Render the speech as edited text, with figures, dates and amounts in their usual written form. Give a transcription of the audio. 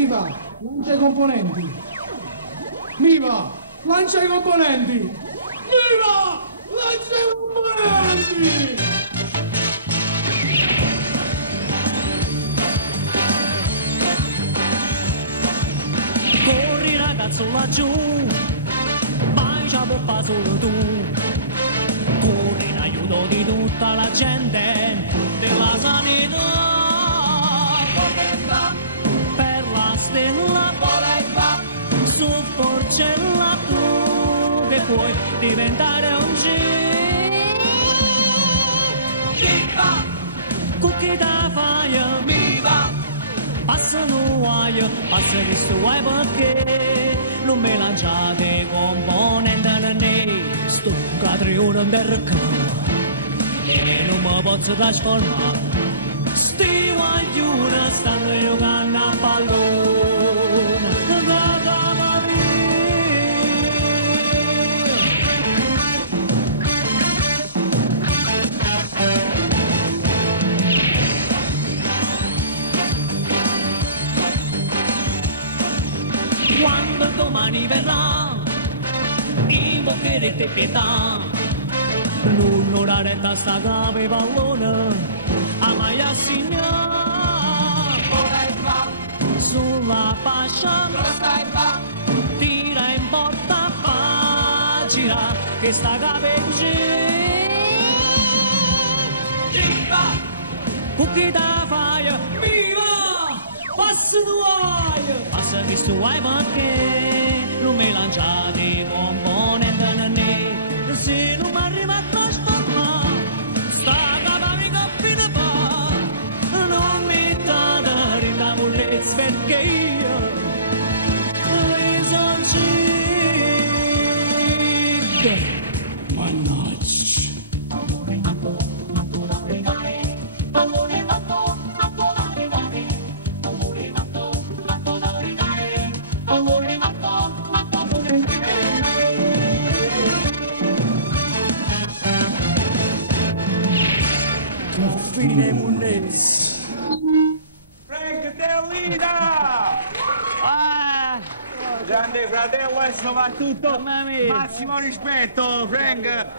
Viva, lancia i componenti! Viva, lancia i componenti! Viva, lancia i componenti! Corri ragazzo laggiù, bacia poppa solo tu. Corri in aiuto di tutta la gente della sanità. Per la stella, su forcella tu che puoi diventare un Jeeg. Cookie da fai, viva! Passano guai, passa di sto guai perché non me lanciate componente né sto catrione d'erca e non mi posso trasformare. Sti guaglione stanno giocando a pallone da quando domani verrà, invocherete pietà. Non raretta sta cave pallone, amaia signor. Sulla fascia, tira in porta pagina, che sta cave Jeeg. Cookie da fai, viva! Passa guai, passa di sto guai perché non mi lanciate componente né se non mi arriva a trasformare sta capa mica fine fa non mi date rinda mullezza perché io sono Jeeg. Mannaggia. Fine munnezza. Frank Tellina! Grande fratello e soprattutto massimo rispetto, Frank!